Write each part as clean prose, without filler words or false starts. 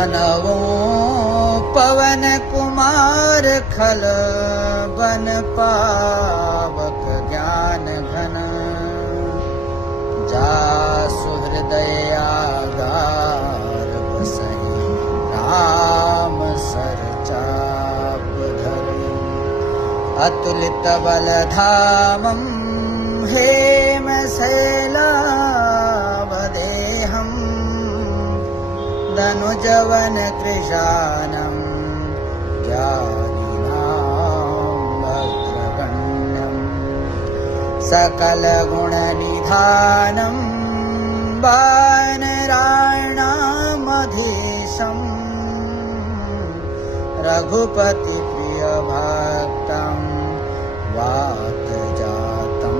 तनवो पवन कुमार खल बन पावक ज्ञान घन जासु हृदय आगार बसहि राम सर चाप धर अतुलित बल धामं हेम शैलावदेहं धनुजवन कृशानं ज्ञानिनां भद्रगण्यं सकल गुण निधानं वानराणामधीशं रघुपति प्रिय भक्तं वातजातं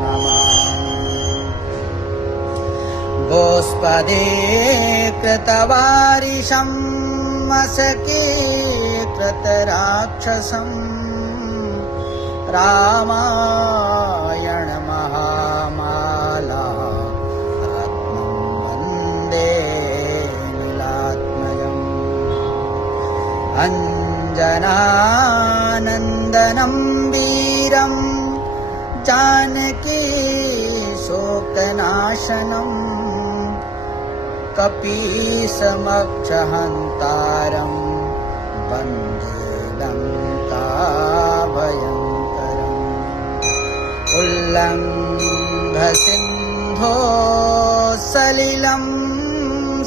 नमामि गोस्पदे कृतवारिशं मसके कृतराक्षसं रामायण महामाला रत्नं वन्दे नीलात्मजम् अञ्जनानन्दनं वीरं जानकी शोकनाशनं कपीसमक्षहन्तारं वन्दे लङ्काभयङ्करम् उल्लङ्घसिन्धो सलिलं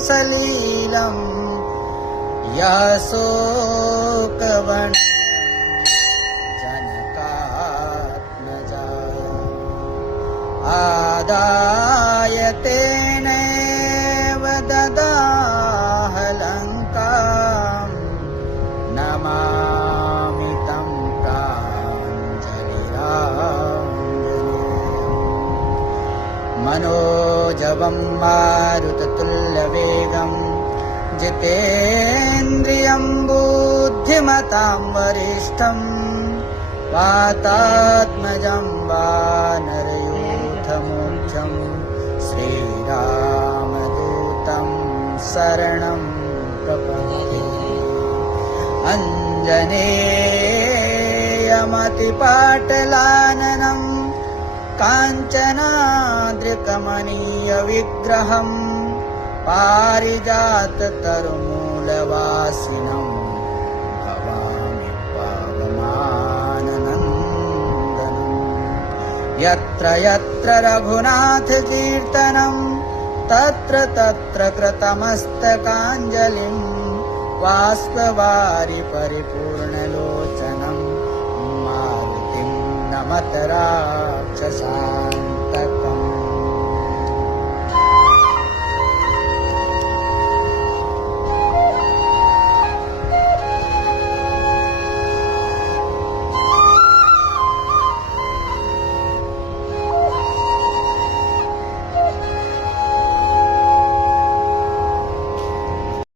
सलीलं यशोकवनं जनकात्मजाय आदाय तेनैव ददाह लङ्कां नमामि तं प्राञ्जलिराञ्जनेयम् मनोजवं मारुततुल्यवेगं जितेन्द्रियं बुद्धिमतां वरिष्ठं वातात्मजं वानरयूथमुख्यं श्रीरामदूतं शरणं प्रपद्ये अञ्जनेयमतिपाटलाननं काञ्चनाद्रिकमनीयविग्रहं पारिजाततरुमूलवासिनं भवामि पावमाननन्दनं यत्र यत्र रघुनाथकीर्तनं तत्र तत्र कृतमस्तकाञ्जलिं बाष्पवारि परिपूर्णलोचनं मारुतिं नमत राक्षसान्तकम्